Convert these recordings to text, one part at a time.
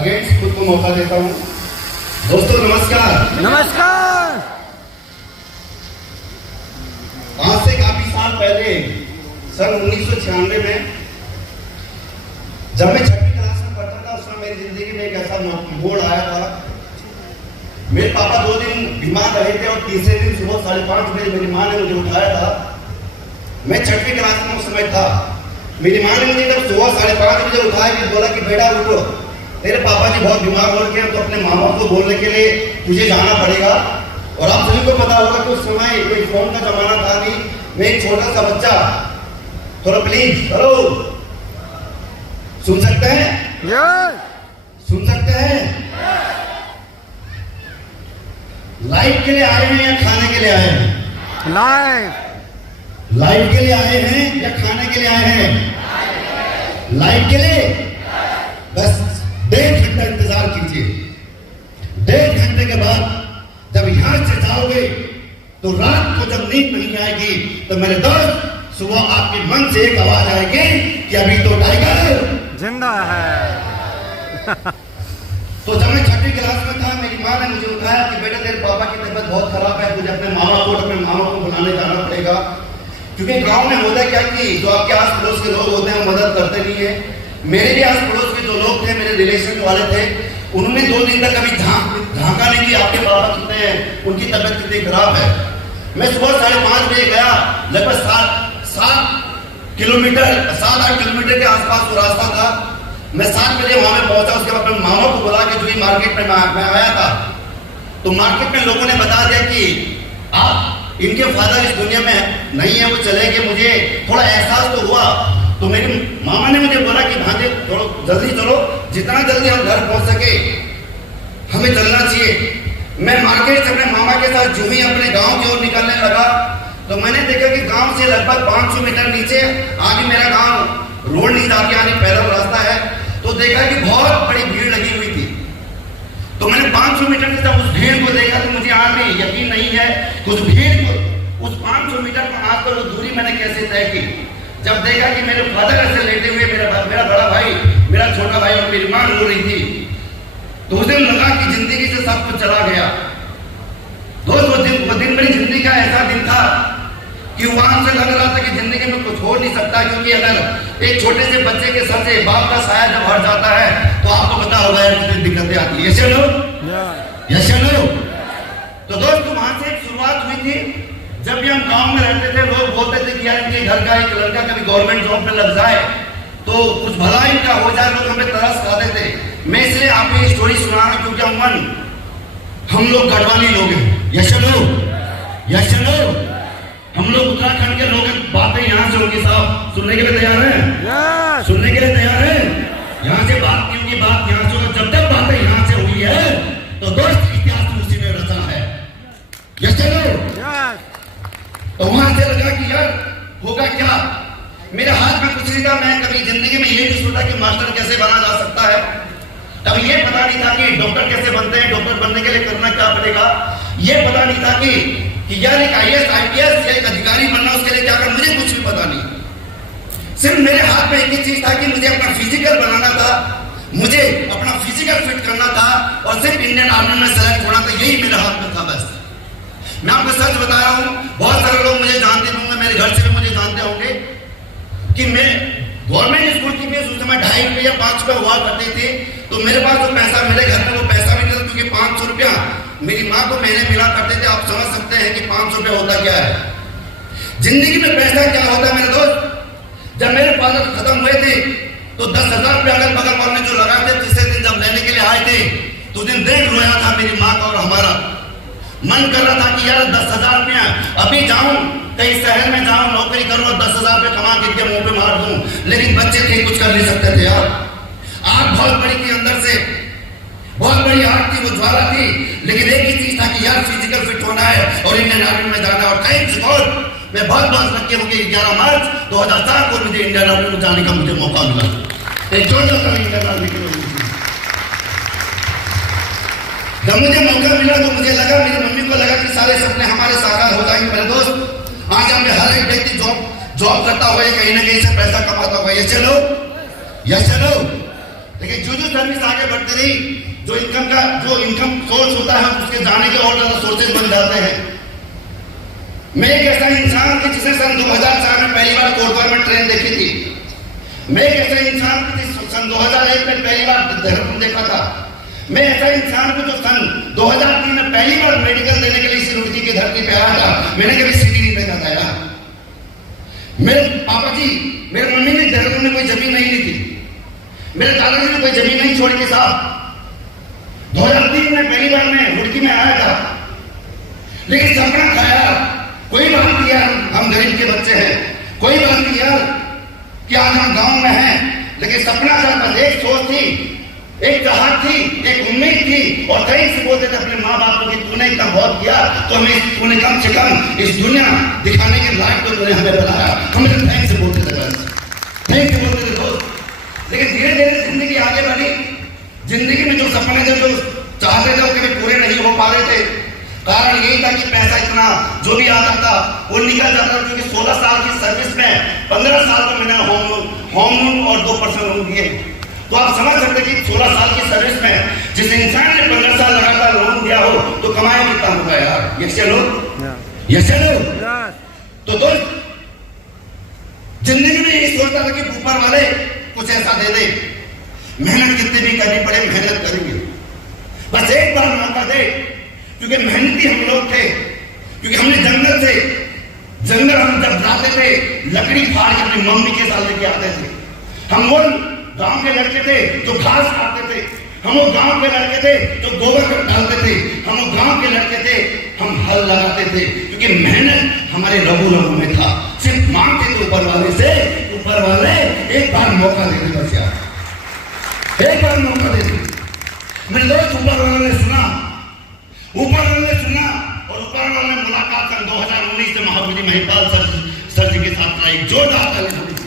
Against खुद को मौका देता हूँ। दोस्तों नमस्कार। नमस्कार। आज से काफी साल पहले सन 1996 में जब मैं 6वीं क्लास में पढ़ता था, उस समय मेरी जिंदगी में एक ऐसा मोड़ आया था। मेरे पापा 2 दिन बीमार रहे थे और तीसरे दिन सुबह 5:30 बजे मेरी माँ ने मुझे उठाया था। मैं 6वीं क्लास में उस समय था। मेरी माँ ने मुझे जब सुबह 5:30 बजे उठाया कि बोला कि बेटा उठो, तेरे पापा जी बहुत बीमार हो गए, तो अपने मामा को बोलने के लिए तुझे जाना पड़ेगा। और आप सभी को पता होगा कि उस समय कोई फोन का जमाना था नहीं। मैं एक छोटा सा बच्चा, थोड़ा प्लीज हेलो, सुन सकते हैं? सुन सकते हैं? लाइव के लिए आए हैं या खाने के लिए आए हैं? लाइव के लिए आए हैं या खाने के लिए आए हैं? लाइव के लिए। बस 1.5 घंटा इंतजार कीजिए। 1.5 घंटे के बाद जब यहां से जाओगे तो रात को जब नींद नहीं आएगी तो मेरे दोस्त सुबह आपके मन से एक आवाज आएगी कि अभी तो टाइगर जिंदा है। तो जब मैं 6वीं क्लास में था, मेरी माँ ने मुझे उठाया कि बेटा तेरे पापा की तबीयत बहुत खराब है, तुझे अपने मामा को बुलाने जाना पड़ेगा। क्योंकि गांव में होता क्या कि जो आपके आस पड़ोस के लोग होते हैं वो मदद करते नहीं है। मेरे भी आस पड़ोस के जो लोग थे, मेरे रिलेशन वाले थे, उन्होंने 2 दिन तक कभी झांका नहीं कि आपके पापा कितने हैं, उनकी तबीयत कितनी खराब है। मैं सुबह 5:30 बजे गया, लगभग 7-8 किलोमीटर के आसपास वो रास्ता था। मैं 7 बजे वहां में पहुंचा। उसके बाद अपने मामा को बुला के जो ही मार्केट में मैं आया था, तो मार्केट में लोगों ने बता दिया कि आप इनके फादर इस दुनिया में नहीं है, वो चले गए। मुझे थोड़ा एहसास तो हुआ। तो मेरे मामा ने मुझे बोला कि भांजे थोड़ा जल्दी चलो, जितना जल्दी हम घर पहुंच सके हमें चलना चाहिए। मैं मार्केट से अपने मामा के साथ जो ही अपने गांव की ओर निकलने लगा, तो मैंने देखा कि गांव से लगभग 500 मीटर नीचे आगे मेरा गांव रोड नहीं जाके आगे पैदल रास्ता है। तो देखा कि बहुत बड़ी भीड़ लगी हुई थी। तो मैंने 500 मीटर से जब उस भीड़ को देखा तो मुझे आज भी यकीन नहीं है कि उस भीड़ को, उस 500 मीटर को आज पर वो दूरी मैंने कैसे तय की। जब देखा कि मेरे फादर ऐसे लेटे हुए, मेरा बड़ा भाई, मेरा छोटा भाई और मेरी मां रो रही थी, तो उस दिन लगा कि जिंदगी से सब कुछ चला गया। वो दिन मेरी जिंदगी का ऐसा दिन था कि वहां से लग रहा था कि जिंदगी में कुछ हो नहीं सकता। क्योंकि अगर एक छोटे से बच्चे के सर से बाप का साया जब हट जाता है तो आपको पता होगा यार कितनी दिक्कतें आती है। Yes no. तो दोस्तों वहां से एक शुरुआत हुई थी। जब भी हम गांव में रहते थे, लोग बोलते थे कि यार इनके घर का एक लड़का कभी गवर्नमेंट जॉब में लग जाए तो कुछ भला इनका हो जाए। लोग हमें तरस खाते थे। मैं इसलिए आपको ये स्टोरी सुना रहा हूं क्योंकि हम लोग गढ़वाली लोग हैं। Yes no. हम लोग उत्तराखंड के लोग हैं। बातें यहाँ से होंगी साहब, सुनने के लिए तैयार हैं? सुनने के लिए तैयार हैं? यहाँ से बात की होगी, बात यहाँ से होगी। जब तक बातें यहाँ से हुई है तो दोस्त इतिहास उसी ने रचा है। Yes no. तो वहां से लगा कि यार होगा क्या। मेरे हाथ में कुछ नहीं था। मैं कभी जिंदगी में ये नहीं सोचा कि मास्टर कैसे बना जा सकता है। कभी ये पता नहीं था कि डॉक्टर कैसे बनते हैं, डॉक्टर बनने के लिए करना क्या पड़ेगा। ये पता नहीं था कि यार एक IAS IPS या एक अधिकारी बनना, उसके लिए क्या करना, मुझे कुछ भी पता नहीं। सिर्फ मेरे हाथ में एक ही चीज था कि मुझे अपना फिजिकल बनाना था, मुझे अपना फिजिकल फिट करना था और सिर्फ इंडियन आर्मी में सेलेक्ट होना था। यही मेरे हाथ में था बस। मैं आपको सच बता रहा हूं, बहुत सारे लोग मुझे जानते होंगे, मेरे घर से भी मुझे जानते होंगे कि मैं गवर्नमेंट स्कूल की फीस उस समय 2.5 रुपये या 5 रुपये हुआ करते थे। तो मेरे पास जो पैसा, मेरे घर में वो पैसा भी नहीं था क्योंकि 500 रुपया मेरी माँ को महीने मिला करते थे। आप समझ सकते हैं कि 500 रुपया होता क्या है। जिंदगी में पैसा क्या होता है मेरे दोस्त। जब मेरे फादर खत्म हुए थे तो 10,000 रुपया अगल बगल वाले जो लगाए थे, तीसरे दिन जब लेने के लिए आए थे तो दिन देख रोया था मेरी माँ का। और हमारा मन कर रहा था कि यार 10,000 रुपया अभी जाऊं कहीं शहर में जाऊं, नौकरी करूं और 10,000 रुपये कमा के मुंह पे मार दूं। लेकिन बच्चे थे, कुछ कर नहीं सकते थे यार। आग बहुत बड़ी थी अंदर से, बहुत बड़ी आग थी, वो ज्वाला थी। लेकिन एक ही चीज था कि यार फिजिकल फिट होना है और इंडियन आर्मी में जाना है। और थैंक्स गॉड मैं बहुत लक्की हूं कि 11 मार्च 2004 को मुझे इंडियन आर्मी में जाने का मुझे मौका मिला। एक जोरदार इंडियन आर्मी के लिए जब मुझे मौका मिला तो मुझे लगा, मेरी मम्मी को लगा कि सारे सपने हमारे साकार हो जाएंगे। मेरे दोस्त आज हमें हर एक व्यक्ति जॉब करता हुआ कहीं ना कहीं से पैसा कमाता हुआ। ये चलो लेकिन जो सर्विस आगे बढ़ती रही, जो इनकम सोर्स होता है उसके जाने के और ज्यादा सोर्सेज बन जाते हैं। मैं एक ऐसा इंसान कि जिसने सन 2004 में पहली बार कोटद्वार में ट्रेन देखी थी। मैं एक ऐसा इंसान कि सन 2001 में पहली बार देहरादून देखा था। मैं ऐसा इंसान हूं जो सन 2003 में पहली बार मेडिकल देने के लिए सिरुड़की की धरती पे आया था। मैंने कभी सिटी नहीं देखा था यार। मेरे पापा जी, मेरे मम्मी ने देहरादून में कोई जमीन नहीं ली थी, मेरे दादाजी ने कोई जमीन नहीं छोड़ी थी साहब। 2003 में पहली बार मैं रुड़की में आया था, लेकिन सपना था यार, कोई बात नहीं यार, हम गरीब के बच्चे हैं, कोई बात नहीं यार कि आज हम गांव में हैं, लेकिन सपना था, बस एक सोच थी, एक चाहत थी, एक उम्मीद थी। और कहीं से बोलते थे अपने माँ बाप को कि तूने इतना बहुत किया तो हमें तूने कम से कम इस दुनिया दिखाने के लायक तो तूने हमें बनाया। हम थैंक से बोलते थे, बस थैंक यू बोलते थे दोस्त। लेकिन धीरे धीरे जिंदगी आगे बढ़ी। जिंदगी में जो सपने थे, जो चाहते थे, वो कभी पूरे नहीं हो पा रहे थे। कारण यही था कि पैसा इतना जो भी आता था वो निकल जाता था, क्योंकि 16 साल की सर्विस में 15 साल का मैंने होम लोन और 2% लोन दिए। तो आप समझ सकते कि 16 साल की सर्विस में जिस इंसान ने 15 साल लगातार लोन दिया हो तो कमाया कितना होगा यार। यस चलो तो दोस्त, जिंदगी में यही सोचता था कि ऊपर वाले कुछ ऐसा दे दे, मेहनत कितनी भी करनी पड़े मेहनत करेंगे, बस एक बार मौका दे। क्योंकि मेहनती हम लोग थे, क्योंकि हमने जंगल हम जब जाते थे लकड़ी फाड़ के अपनी मम्मी के साथ लेके आते थे। हम वो गांव के लड़के थे जो घास काटते थे, हम वो गांव के लड़के थे जो गोबर डालते थे, हम वो गांव के लड़के थे हम हल लगाते थे, क्योंकि मेहनत हमारे रगू में था। सिर्फ मांगते थे ऊपर वाले से, ऊपर वाले एक बार मौका दे दे, बस यार एक बार मौका दे दे। मेरे दोस्त, ऊपर वाले ने सुना और ऊपर वाले ने मुलाकात सन 2019 से महाबली महिपाल सर जी के साथ लाई। जोरदार ताली थोड़ी सी।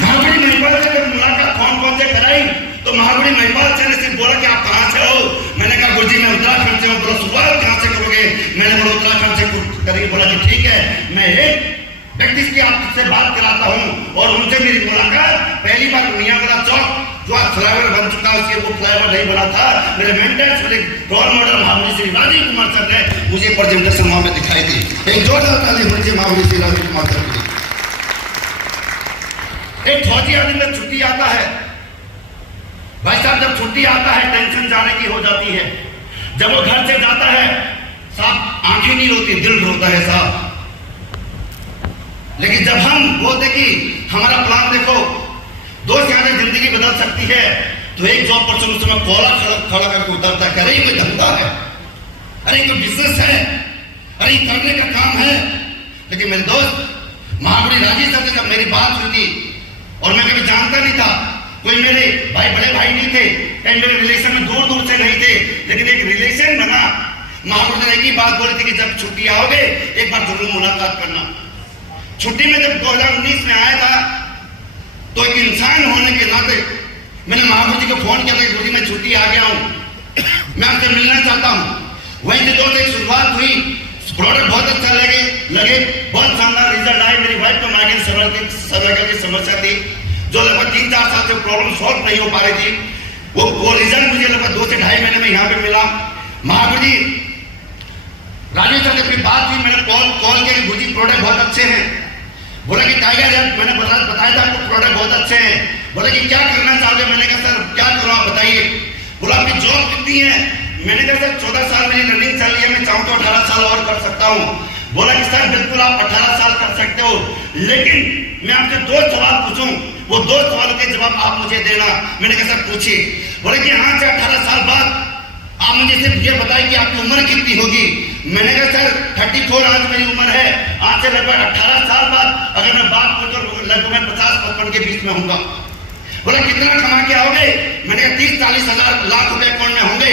महाबली महिपाल से जब मुलाकात कौन से कराई तो महाबली महिपाल सर ने सिर्फ बोला कि आप कहां से हो। मैंने कहा गुरुजी मैं उत्तराखंड से हूं। बोला शुरुआत कहां से करोगे? मैंने बोला उत्तराखंड से करेंगे। बोला कि ठीक है, मैं एक व्यक्ति की आपसे बात कराता हूं और उनसे मेरी मुलाकात पहली बार मियाँवाला चौक जो आज फ्लाईओवर बन चुका है, उसके वो फ्लाईओवर नहीं बना था। मेरे मेंटर्स, मेरे रोल मॉडल महाबली श्री राजीव कुमार सर ने मुझे प्रेजेंटेशन वहां पे दिखाई थी। एक जोरदार ताली होनी चाहिए महाबली श्री राजीव कुमार सर के लिए। एक फौजी आदमी में छुट्टी आता है भाई साहब, जब छुट्टी आता है टेंशन जाने की हो जाती है। जब वो घर से जाता है साहब आंखें नहीं रोती, दिल रोता है साहब। लेकिन जब हम बोलते कि हमारा प्लान देखो, दोस्त यहाँ से जिंदगी बदल सकती है, तो एक जॉब पर्सन उस समय कोला खड़ा करके उतरता है, अरे कोई धंधा है, अरे कोई बिजनेस है, अरे करने का काम है। लेकिन मेरे दोस्त महाबली राजीव सर से जब मेरी बात हुई थी, और मैं कभी जानता नहीं था, कोई मेरे भाई बड़े भाई नहीं थे, कहीं मेरे रिलेशन में दूर दूर से नहीं थे, लेकिन एक रिलेशन बना। महाबली ने एक ही बात बोली थी कि जब छुट्टी आओगे एक बार जरूर मुलाकात करना। छुट्टी में जब 2019 में आया था तो एक इंसान होने के नाते मैंने महाबली जी को फोन किया था, गुरुजी मैं छुट्टी आ गया हूं, मैं आपसे मिलना चाहता हूं। वहीं से दोस्त एक शुरुआत हुई, प्रोडक्ट बहुत अच्छा लगे, बहुत शानदार रिजल्ट आए। मेरी वाइफ को माइग्रेन सर्वाइकल की समस्या थी, जो लगभग 3-4 साल से प्रॉब्लम सॉल्व नहीं हो पा रही थी। वो रिजल्ट मुझे लगभग 2 से ढाई महीने में यहाँ पे मिला। महाबली राजीव सर से अपनी बात हुई, मैंने कॉल किया, गुरुजी प्रोडक्ट बहुत अच्छे हैं। बोला कि टाइगर हेल्थ, मैंने बताया था आपको प्रोडक्ट बहुत अच्छे हैं। बोला कि क्या करना चाहते? मैंने कहा सर क्या करो आप बताइए। बोला आपकी जॉब कितनी है? मैंने कहा सर 14 साल मेरी रनिंग चल रही है, मैं चाहूँ तो 18 साल और कर सकता हूँ। बोला कि सर बिल्कुल आप 18 साल कर सकते हो, लेकिन मैं आपसे 2 सवाल पूछूं, वो 2 सवालों के जवाब आप मुझे देना। मैंने कहा सर पूछिए। बोले कि हाँ से 18 साल बाद आप मुझे सिर्फ ये बताइए कि आपकी उम्र कितनी होगी। मैंने कहा सर 34 आज मेरी उम्र है, आज से लगभग 18 साल बाद अगर मैं बात करूं तो लगभग मैं 50-55 के बीच में होऊंगा। बोला कितना कमा के आओगे? मैंने कहा 30-40 हजार लाख रुपए अकाउंट में होंगे।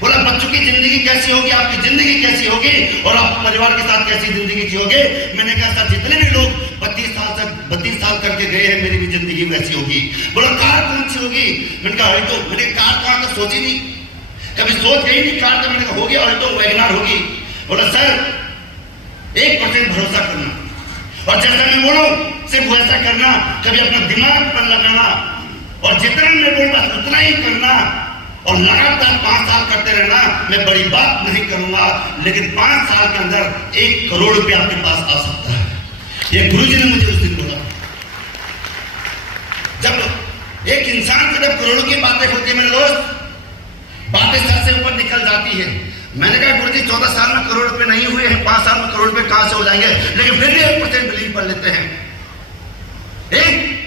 बोला बच्चों की जिंदगी कैसी होगी, आपकी जिंदगी कैसी होगी और आप परिवार के साथ कैसी जिंदगी जियोगे? मैंने कहा सर जितने भी लोग 32 साल करके गए हैं मेरी भी जिंदगी वैसी होगी। बोला कार कौन सी होगी? मैंने कहा अल्टो। मैंने कार कहाँ तो सोची नहीं, कभी सोच गई नहीं कार। तो मैंने कहा होगी अल्टो वैगनआर होगी। बोला सर 1% भरोसा करना, और जैसा मैं बोलूं सिर्फ वैसा करना, कभी अपना दिमाग पर लगाना, और जितना मैं बोल बस उतना ही करना, और लगातार 5 साल करते रहना। मैं बड़ी बात नहीं करूंगा, लेकिन 5 साल के अंदर 1 करोड़ रुपया आपके पास आ सकता है। ये गुरुजी ने मुझे उस दिन बोला। जब एक इंसान को जब करोड़ों की बातें होती है मेरे दोस्त, बातें सर से ऊपर निकल जाती है। मैंने कहा गुरुजी 14 साल में करोड़ रुपए नहीं हुए हैं, 5 साल में करोड़ रुपए कहां से हो जाएंगे, लेकिन फिर भी 1% बिलीव कर लेते हैं।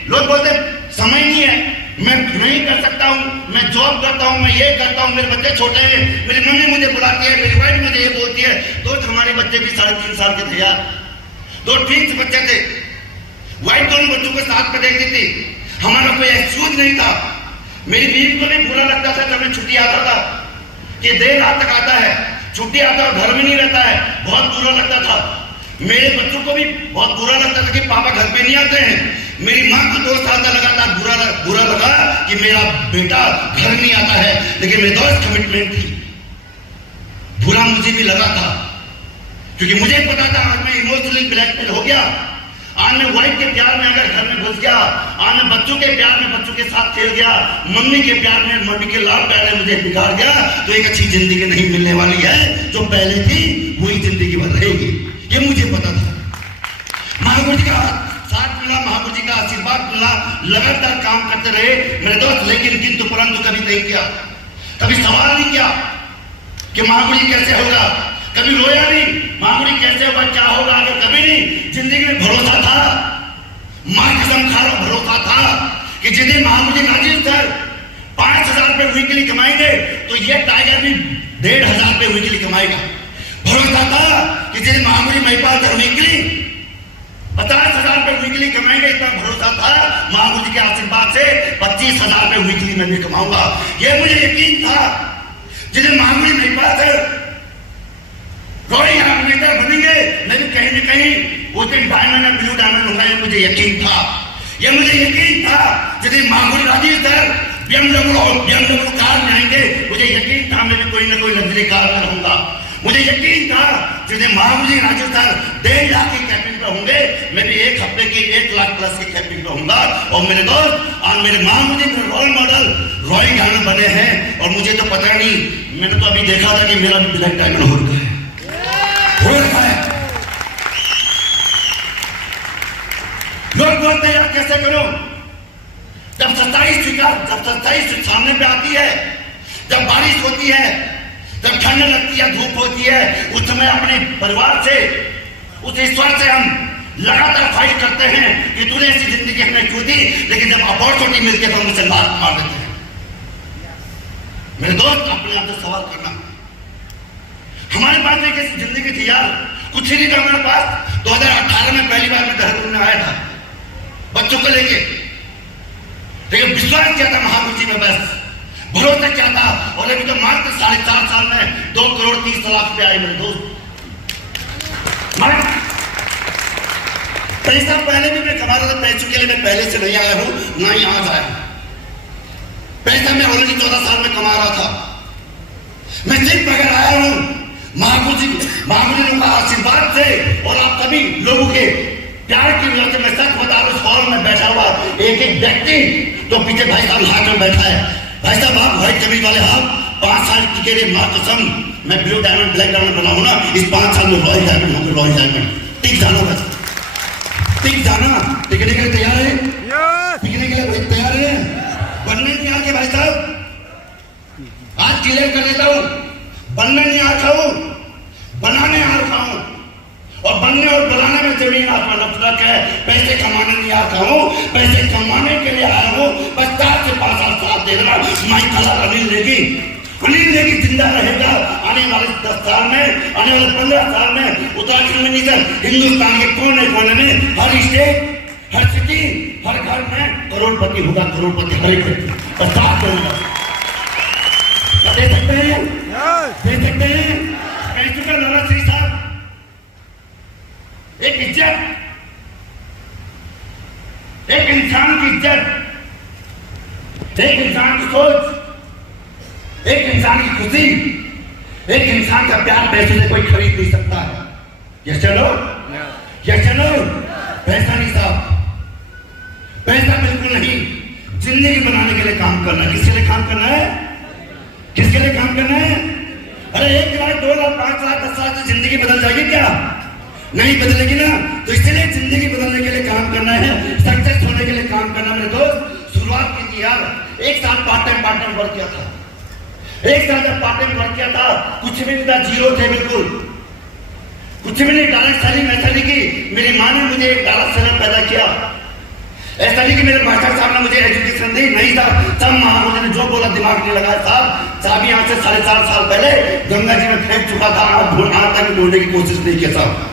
लोग बोलते समय नहीं है, मैं नहीं कर सकता हूं, मैं जॉब करता हूं, मैं ये करता हूं, मेरे बच्चे छोटे हैं, मेरी मम्मी मुझे बुलाती है, मेरी वाइफ मुझे ये बोलती है। दोस्त हमारे बच्चे भी 3.5 साल के थे यार, 2 ठीक से बच्चे थे, वाइफ दोनों बच्चों को साथ में देखती थी, हमारा कोई एक्सक्यूज नहीं था। मेरी बीवी को भी बुरा लगता था जब मैं छुट्टी आता था कि देर रात तक आता है, छुट्टी आता और घर में नहीं रहता है, बहुत बुरा लगता था। मेरे बच्चों को भी बहुत बुरा लगता था कि पापा घर पे नहीं आते हैं। मेरी माँ को 2 साल का लगातार बुरा लगा कि मेरा बेटा घर नहीं आता है, लेकिन मेरे दोस्त कमिटमेंट थी। बुरा मुझे भी लगा था, क्योंकि मुझे पता था आज मैं इमोशनली ब्लैकमेल हो गया, आज मैं वाइफ के प्यार में अगर घर में घुस गया, आज मैं बच्चों के प्यार में बच्चों के साथ खेल गया, मम्मी के प्यार में मम्मी के लाड प्यार में मुझे बिगाड़ गया, तो एक अच्छी जिंदगी नहीं मिलने वाली है। जो पहले थी वही जिंदगी भर रहेगी, ये मुझे पता था। महागुरु जी का साथ मिला, महागुरु जी का आशीर्वाद मिला, लगातार काम करते रहे मेरे दोस्त, लेकिन किंतु परंतु कभी नहीं किया, कभी सवाल नहीं किया कि महागुरु जी कैसे होगा, कभी रोया नहीं महागुरु जी कैसे होगा, क्या होगा आगे, कभी नहीं। जिंदगी में भरोसा था, मां कसम खा रहा भरोसा था कि जिस दिन महागुरु जी राजीव सर 5,000 रुपए वीकली कमाएंगे तो ये टाइगर भी 1,500 रुपए वीकली कमाएगा। भरोसा था कि जिस दिन महागुरु जी महिपाल सर वीकली 50,000 रुपए वीकली कमाएंगे, इतना भरोसा था। महागुरु जी के आशीर्वाद से 25,000 रुपए वीकली मैं भी कमाऊंगा, ये मुझे यकीन था। जिस दिन महागुरु जी महिपाल सर कोई नेता बनेंगे, मैं भी कहीं न कहीं उस दिन डायमंड में ब्लू डायमंड होगा, ये मुझे यकीन था, ये मुझे यकीन था। यदि Mahaguru Rajiv sir BMW car में आएंगे, मुझे यकीन था मैं भी कोई ना कोई लग्जरी कार में रहूंगा। मुझे यकीन था यदि महागुरु जी राजीव सर 1.5 लाख की कैबिन पे होंगे, मैं भी 1 हफ्ते की 1 लाख प्लस की कैबिन पे होऊंगा। और मेरे दोस्त आज मेरे महागुरु जी मेरे रोल मॉडल रॉयल डायमंड बने हैं, और मुझे तो पता नहीं, मैंने तो अभी देखा था कि मेरा भी ब्लैक डायमंड हो रखा है। लोग बोलते हैं कैसे करूं, जब सच्चाई सामने पे आती है, जब बारिश होती है, जब ठंड लगती है, धूप होती है, उस समय अपने परिवार से, उस ईश्वर से हम लगातार फाइट करते हैं कि तूने ऐसी जिंदगी हमें क्यों दी, लेकिन जब अपॉर्चुनिटी मिलती है तो हम उसे मार देते हैं। मेरे दोस्त अपने आप से सवाल करना, हमारे पास एक ऐसी जिंदगी थी यार, कुछ ही नहीं था हमारे पास। 2018 में पहली बार मैं देहरादून में आया था बच्चों को लेके, लेकिन विश्वास क्या था महागुरु जी में, बस भरोसा क्या था। और अभी तो मात्र 4.5 साल में 2 करोड़ 30 लाख रुपए आए मेरे दोस्त। पैसा पहले भी मैं कमा रहा था, पैसों के लिए मैं पहले से नहीं आया हूं, ना ही आज आया। पैसा मैं ऑलरेडी 14 साल में कमा रहा था, मैं सिर्फ अगर आया हूं महागुरु जी का आशीर्वाद से और आप सभी लोगों के प्यार की वजह से। मैं सच बता रहा हूं, हॉल में बैठा हुआ एक व्यक्ति, तो पीछे भाई साहब हाथ में बैठा है, भाई साहब आप व्हाइट कमीज वाले हाथ, 5 साल की के लिए मां कसम मैं ब्लू डायमंड ब्लैक डायमंड बनाऊं ना, इस 5 साल में रॉयल डायमंड होकर रॉयल डायमंड टिक जाना, बस टिक जाना। टिकने के लिए तैयार है, टिकने के लिए भाई तैयार है, बनने नहीं आके भाई साहब आज क्लियर कर देता हूं, बनने नहीं आता हूं, बनाने आ रहा हूं। और बनने और बनाने में जमीन आसमान फर्क है। पैसे कमाने नहीं आता हूं, पैसे कमाने के लिए आया हूं। बस 4 से 5 साल साथ दे रहा, माई कलर अनिल लेगी जिंदा रहेगा। आने वाले 10 साल में, आने वाले 15 साल में उत्तराखंड में नहीं सर, हिंदुस्तान के कोने कोने में, हर स्टेट, हर सिटी, हर घर में करोड़पति होगा, करोड़पति हर एक व्यक्ति। और साथ होगा, दे सकते हैं, दे सकते हैं। कह चुका लाला श्री साहब, एक इज्जत, एक इंसान की इज्जत, एक इंसान की सोच, एक इंसान की खुशी, एक इंसान का प्यार पैसे से कोई खरीद नहीं सकता है। ये चलो, ये चलो, पैसा नहीं साहब, पैसा बिल्कुल नहीं। जिंदगी बनाने के लिए काम करना। किसके लिए काम करना है? किसके लिए काम करना है? अरे 1 लाख 2 लाख 5 लाख 10 लाख से जिंदगी बदल जाएगी क्या? नहीं बदलेगी ना। तो इसलिए जिंदगी बदलने के लिए काम करना है, सक्सेस होने के लिए काम करना। मेरे दोस्त शुरुआत की थी यार, 1 साल पार्ट टाइम वर्क किया था। 1 साल जब पार्ट टाइम वर्क किया था, कुछ भी नहीं था, जीरो थे बिल्कुल, कुछ भी नहीं। डायरेक्ट सेलिंग ऐसा नहीं कि मेरी माँ ने मुझे एक डायरेक्ट सेलर पैदा किया, ऐसा नहीं कि मेरे मास्टर साहब ने मुझे एजुकेशन दी, नहीं था। सब महाराज ने जो बोला दिमाग नहीं लगाया साहब। चाबी यहाँ से 4.5 साल पहले गंगा जी में फेंक चुका था, आज तक ढूंढने की कोशिश नहीं किया साहब,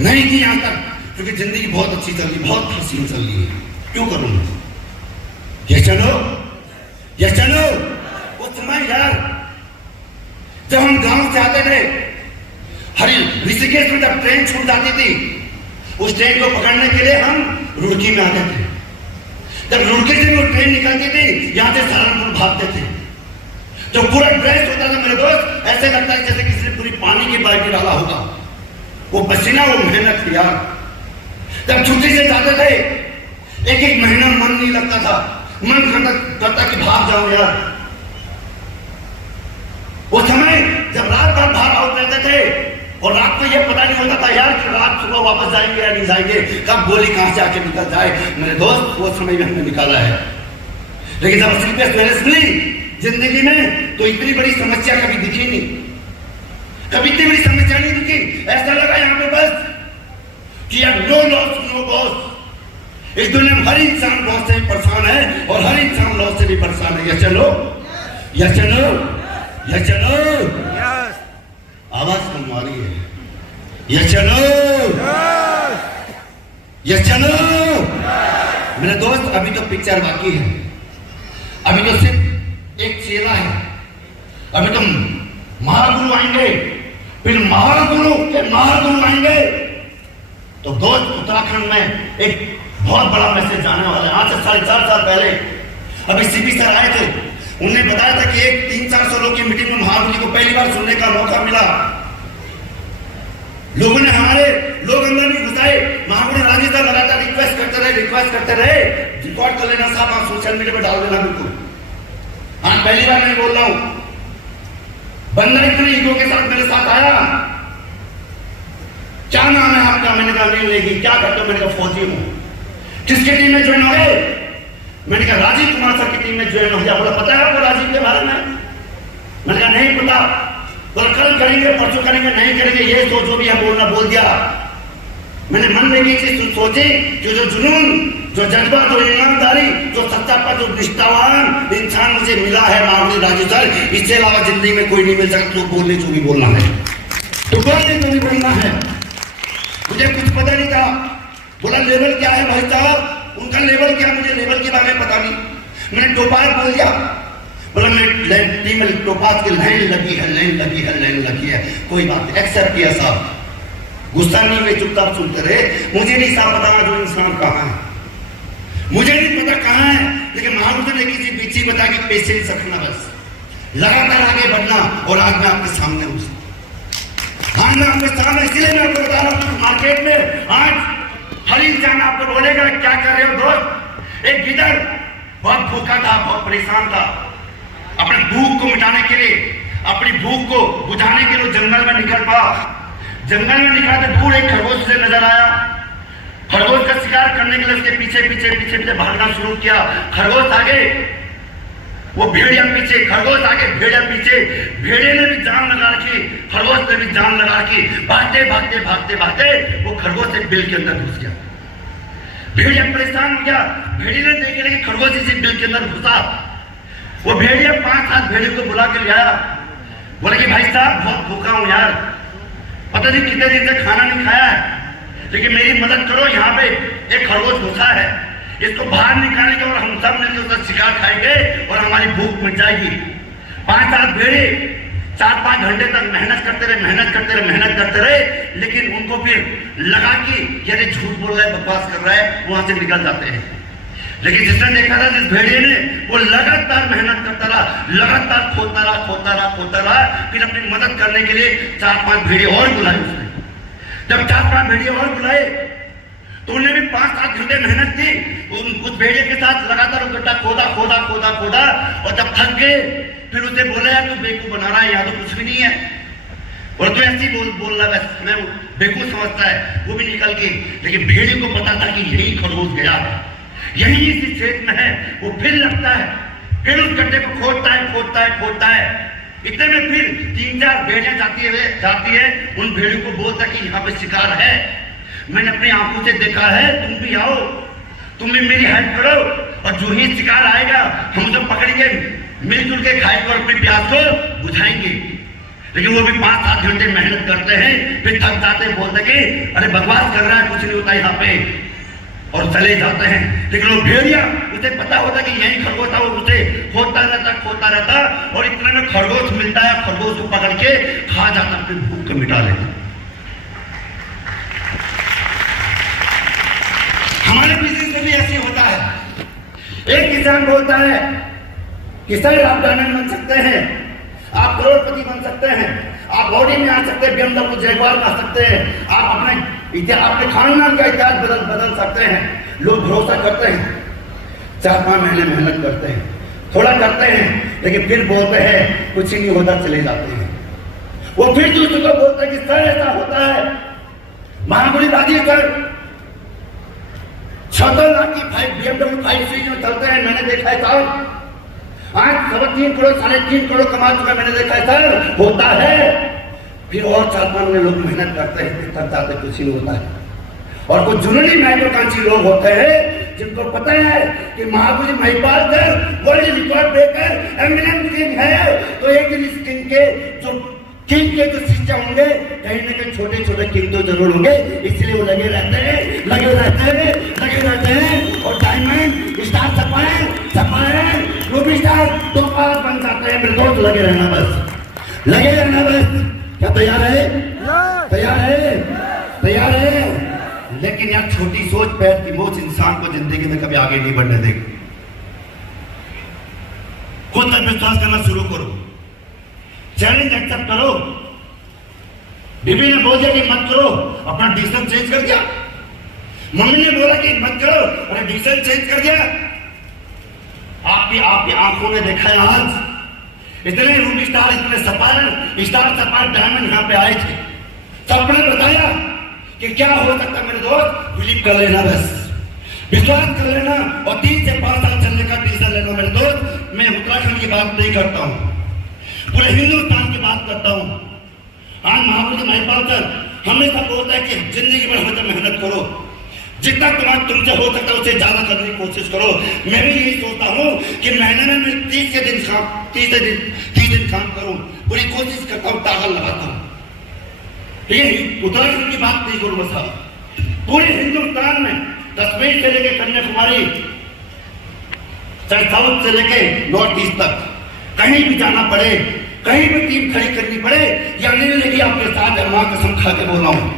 नहीं की यहाँ तक, क्योंकि जिंदगी बहुत अच्छी चल रही, बहुत हसीन चल रही है। क्यों करूं? ये चलो, ये चलो। वो समय यार जब हम गांव से आते थे, हरी ऋषिकेश में जब ट्रेन छूट जाती थी, उस ट्रेन को पकड़ने के लिए हम रुड़की में आते थे। जब रुड़की से वो ट्रेन निकलती थी, यहाँ से सहारनपुर भागते थे। जो पूरा ड्रेस होता था मेरे दोस्त, ऐसे लगता है जैसे किसी ने पूरी पानी की बाल्टी डाला होगा। वो पसीना, वो मेहनत थी यार। जब छुट्टी से जाते थे, 1 महीना मन नहीं लगता था, मन करता कि भाग जाऊं यार। वो समय जब रात भर भाग आउट रहते थे, और रात को ये पता नहीं होता था यार कि रात सुबह वापस जाएंगे या नहीं जाएंगे, कब गोली कहां से आके निकल जाए। मेरे दोस्त वो समय भी हमने निकाला है। लेकिन जब असली पे सवेरे सुनी जिंदगी में, तो इतनी बड़ी समस्या कभी दिखी नहीं, कभी इतनी बड़ी समस्या नहीं दिखी। ऐसा लगा यहाँ पे बस कि अब नो लॉस नो बॉस। इस दुनिया में हर इंसान लॉस से भी परेशान है, और हर इंसान लॉस से भी परेशान है। ये चलो, ये चलो, ये चलो। आवाज कम आ रही है। ये चलो, ये चलो। मेरे दोस्त अभी तो पिक्चर बाकी है, अभी तो सिर्फ एक चेला है। अभी तो महागुरु आएंगे, फिर महागुरु के महागुरु आएंगे। तो दोस्त उत्तराखंड में एक बहुत बड़ा मैसेज जाने वाला है। आज से 4.5 साल पहले अभी सीपी सर आए थे, उन्होंने बताया था कि एक 300-400 लोग की मीटिंग में महागुरु जी को पहली बार सुनने का मौका मिला। लोगों ने हमारे लोग अंदर नहीं घुसाए। महागुरु राजी साहब लगातार रिक्वेस्ट करते रहे, रिकॉर्ड कर लेना साहब, आप सोशल मीडिया पे डाल देना बिल्कुल। हाँ, पहली बार मैं बोल रहा हूं, बंदा इतने ईगो के साथ मेरे साथ आया। क्या नाम है आपका? मैंने कहा नहीं लेगी। क्या करते हो? मैंने कहा फौजी हूं। किसकी टीम में ज्वाइन हो गए? मैंने कहा राजीव कुमार सर की टीम में ज्वाइन हो गया। बोला पता है आपको राजीव के बारे में? मैंने कहा नहीं पता। बोला कल करेंगे, परसों करेंगे, नहीं करेंगे, ये जो भी है बोलना बोल दिया। मैंने मन में ये चीज सोची कि जो जुनून, जो जज्बा, जो ईमानदारी, जो सच्चापा, जो निष्ठावान इंसान मुझे मिला है महागुरु राजीव सर, इससे अलावा जिंदगी में कोई नहीं मिल सकता। तो बोलने जो भी बोलना है, तो बोलने जो भी बोलना है। मुझे कुछ पता नहीं था। बोला लेवल क्या है भाई साहब? उनका लेवल क्या, मुझे लेवल के बारे में पता नहीं। मैंने टोपाज बोल दिया। बोला मैं टीम में टोपाज की लाइन लगी है, लाइन लगी है, लाइन लगी है। कोई बात एक्सेप्ट किया साहब, गुस्सा नहीं हुए, चुपचाप सुनते रहे। मुझे नहीं साहब बताना जो इंसान कहाँ है, मुझे नहीं पता कहाँ है, लेकिन महागुरु ने किसी पीछे बता कि पेशेंस रखना, बस लगातार आगे बढ़ना। और आज मैं आपके सामने हूँ, आज मैं आपके सामने, इसलिए मैं आपको बता रहा हूँ। मार्केट में आज हर इंसान आपको बोलेगा क्या कर रहे हो दोस्त। एक गिदड़ बहुत भूखा था, बहुत परेशान था। अपने भूख को मिटाने के लिए, अपनी भूख को बुझाने के लिए जंगल में निकल पड़ा। जंगल में निकला तो दूर एक खरगोश से नजर आया। खरगोश का शिकार करने के लिए उसके पीछे पीछे पीछे पीछे भागना शुरू किया। खरगोश आगे, वो भेड़िया पीछे, खरगोश आगे, भेड़िया पीछे। भेड़िया ने भी जान लगा रखी, खरगोश ने भी जान लगा रखी। भागते भागते भागते भागते वो खरगोश एक बिल के अंदर घुस गया। भेड़िया परेशान हो गया। भेड़िया ने देखे कि खरगोश इसी बिल के अंदर घुसा। वो भेड़िया 5-7 भेड़ियों को बुला के ले आया। बोला कि भाई साहब बहुत भूखा हूं यार, पता नहीं कितने दिन से खाना नहीं खाया है, लेकिन मेरी मदद करो। यहाँ पे एक खरगोश घुसा है, इसको बाहर निकालेंगे और हम सब मिलकर उसका शिकार खाएंगे और हमारी भूख मिट जाएगी। 5-7 भेड़े 4-5 घंटे तक मेहनत करते रहे, लेकिन उनको फिर लगा कि ये झूठ बोल रहा है, बकवास कर रहा है, वहां से निकल जाते हैं। लेकिन जिसने देखा था, जिस भेड़िए ने, वो लगातार मेहनत करता रहा, लगातार खोदता रहा। फिर अपनी मदद करने के लिए 4-5 भेड़िए और बुलाए उसने। जब 4-5 भेड़िए और बुलाए तूने भी 5-7 घंटे मेहनत की उस भेड़िए के साथ, लगातार वो गड्ढा खोदा खोदा खोदा खोदा, और जब थक गए फिर उसे बोला यार तू बेवकूफ बना रहा है, यहाँ तो कुछ भी नहीं है, और तू ऐसे ही बोल रहा है, मैं बेवकूफ समझता है, वो भी निकल के। लेकिन भेड़िए को पता था कि यही खरगोश गया, यही इसी क्षेत्र में है। वो फिर लगता है, फिर उस गड्ढे को खोदता है खोदता है खोदता है। इतने में फिर 3-4 भेड़ियां जाती है, उन भेड़ियों को बोलता कि यहाँ पे शिकार है, मैंने अपनी आंखों से देखा है, तुम भी आओ, तुम भी मेरी हेल्प करो, और जो ही शिकार आएगा हम उसे पकड़ेंगे, मिलजुल के खाएंगे और अपनी प्यास को बुझाएंगे। लेकिन वो भी 5-7 घंटे मेहनत करते हैं, फिर थक जाते, बोलते कि अरे बकवास कर रहा है, कुछ नहीं होता यहाँ पे, और चले जाते हैं। लेकिन वो भेड़िया, उसे पता होता कि यही खरगोश था, वो उसे खोदता रहता, और इतने में खरगोश मिलता है, खरगोश को पकड़ के खा जाता, फिर भूख को मिटा लेता। हमारे बिजनेस में भी ऐसे होता है। एक किसान बोलता है कि सर आप डायमंड बन सकते हैं, आप करोड़पति बन सकते हैं, आप बॉडी में आ सकते हैं, BMW जैगुआर में आ सकते हैं, आप अपने खानदान का इतिहास बदल सकते हैं। लोग भरोसा करते हैं, 4-5 महीने मेहनत करते हैं, थोड़ा करते हैं, लेकिन फिर बोलते हैं कुछ ही नहीं होता, चले जाते हैं। वो फिर दूसरे को बोलते हैं कि सर ऐसा होता है, महागुड़ी बाजी सर 6 लाख की BMW 5 सीरीज में चलते हैं, मैंने देखा है साहब, आज 3.25 करोड़ 3.5 करोड़ कमा चुका, मैंने देखा है सर, होता है। फिर और 4-5 महीने लोग मेहनत करते हैं, थक जाते, कुछ नहीं होता है। और कुछ जुनूनी महत्वाकांक्षी लोग होते हैं जिनको पता है कि Mahabali Mahipal sir world record breaker eminent king है, तो एक दिन इस किंग के जो शिष्य होंगे, कहीं ना कहीं छोटे किंग तो जरूर होंगे, इसलिए वो लगे रहते हैं, और diamond star sapphire Ruby star तो पास बन जाते हैं। मेरे दोस्त लगे रहना बस। क्या तैयार है? लेकिन यार छोटी सोच, पैर की मोच इंसान को जिंदगी में कभी आगे नहीं बढ़ने देगी। खुद पर विश्वास करना शुरू करो, चैलेंज एक्सेप्ट करो। बीबी ने बोल दिया कि मत करो, अपना डिसीजन चेंज कर दिया। मम्मी ने बोला कि मत करो, अरे डिसीजन चेंज कर दिया। आपकी आंखों में देखा है, आज इतने रूबी स्टार, इतने सफायर डायमंड यहाँ पे आए थे, सबने बताया कि क्या हो सकता है। मेरे दोस्त बिलीव कर लेना, बस विश्वास कर लेना, और 3 से 5 साल चलने का डिसीजन लेना। मेरे दोस्त, मैं उत्तराखंड की बात नहीं करता हूँ, पूरे हिंदुस्तान की बात करता हूँ। आज महाबली महिपाल सर हमेशा बोलता है कि जिंदगी में हमेशा मेहनत करो, जितना तुमसे हो सकता है उससे ज्यादा करने की कोशिश करो। मैं भी यही सोचता हूँ कि महीने में मैं 30 दिन काम करूँ, पूरी कोशिश करता हूँ, ताकत लगाता हूँ। ठीक है, उत्तराखंड की बात नहीं करूँगा साहब, पूरे हिंदुस्तान में कश्मीर से लेके कन्याकुमारी, साउथ से लेके नॉर्थ ईस्ट तक, कहीं भी जाना पड़े, कहीं भी टीम खड़ी करनी पड़े, या नहीं लेके आपके साथ मां कसम खा के बोल रहा हूं,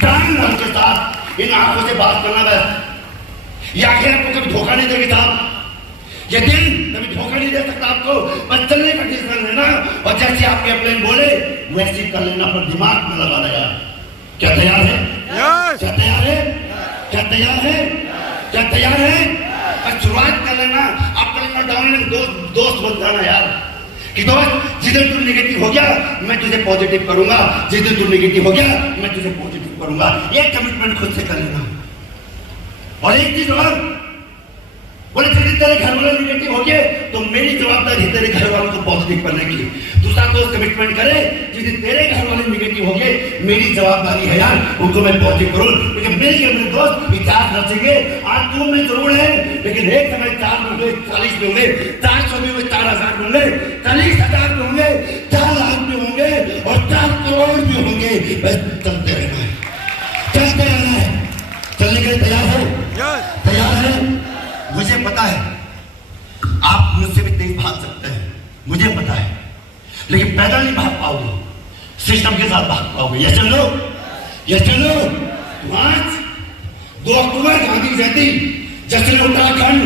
जान के साथ इन आंखों से बात करना बस। ये आंखें आपको कभी धोखा नहीं देगी साहब, ये दिल कभी धोखा नहीं दे सकता आपको। बस चलने का डिसीजन लेना, और जैसे आपके अपने बोले वैसे कर लेना, पर दिमाग में लगा देगा। क्या तैयार है? क्या तैयार है? बस शुरुआत कर लेना, अपने डाउन दोस्त बन जाना यार, कि दोस्त जिस दिन तू नेगेटिव हो गया मैं तुझे पॉजिटिव करूंगा, जिस दिन तू नेगेटिव हो गया मैं तुझे पॉजिटिव करूंगा। ये कमिटमेंट खुद से कर लेना। और एक चीज और बोले, जिस दिन तेरे घर वाले निगेटिव हो गए तो मेरी जवाबदारी है तेरे घर वालों को पॉजिटिव करने की। दूसरा दोस्त कमिटमेंट करे, जिस दिन तेरे घर वाले निगेटिव हो गए मेरी जवाबदारी है यार उनको मैं पॉजिटिव करूं, क्योंकि मेरे अपने दोस्त इतिहास रचेंगे। आज तू में जरूर है, लेकिन एक समय 4 होंगे, 40 में होंगे, 400 में होंगे, 4000 में होंगे, 40,000 में होंगे, 4 लाख में होंगे, और 4 करोड़ में होंगे। बस चलते रहना है, चलने के लिए तैयार है? मुझे पता है आप मुझसे भी तेज भाग सकते हैं, मुझे पता है, लेकिन पैदल नहीं भाग पाओगे, सिस्टम के साथ भाग पाओगे। ये चलो आज 2 अक्टूबर गांधी जयंती, जश्न उत्तराखंड,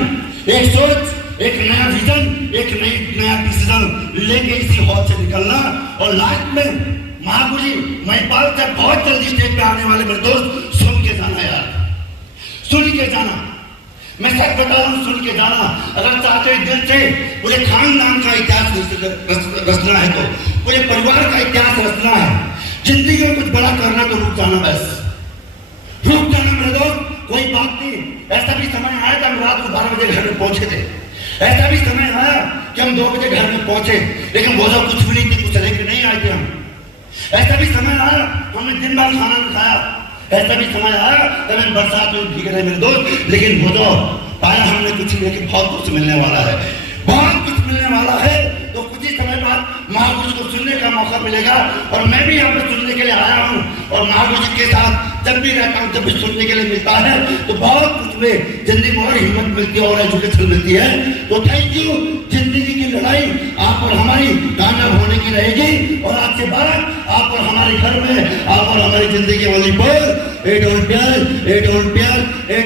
एक सोच, एक नया विजन, एक नया डिसीजन लेके इसी हॉल से निकलना। और लास्ट में महागुरु महिपाल तक बहुत जल्दी स्टेज पे आने वाले मेरे दोस्त सुन के जाना यार, सुन के जाना, मैं सच बता रहा हूं, सुन के जाना। अगर चाहते दिल से पूरे खानदान का इतिहास रचना है, तो पूरे परिवार का इतिहास रचना है, जिंदगी में कुछ बड़ा करना, तो रुक जाना, बस रुक जाना मेरे दोस्त। कोई बात नहीं, ऐसा भी समय आया था हम रात को 12 बजे घर में पहुंचे थे, ऐसा भी समय आया कि हम 2 बजे घर में पहुंचे, लेकिन वो लोग कुछ भी नहीं थी, कुछ लेके नहीं आए थे हम। ऐसा भी समय आया हमने दिन भर खाना नहीं खाया, ऐसा भी समय आया कभी बरसात में भीग रहे मेरे दोस्त, लेकिन वो तो पाया हमने कुछ नहीं, लेकिन बहुत कुछ मिलने वाला है, बहुत कुछ मिलने वाला है। तो कुछ ही समय बाद महापुरुष को सुनने का मौका मिलेगा, और मैं भी यहाँ पे सुनने के लिए आया हूँ, और महापुरुष के साथ जब भी रहता हूँ, जब भी सुनने के लिए मिलता है, तो बहुत कुछ में जिंदगी में और हिम्मत मिलती है और एजुकेशन मिलती है। तो थैंक यू। जिंदगी की लड़ाई आप और हमारी कामयाब होने की रहेगी, और आज के बाद आप और हमारे घर में, आप और हमारी जिंदगी वाली पर 8 और प्यार, 8 और प्यार, 8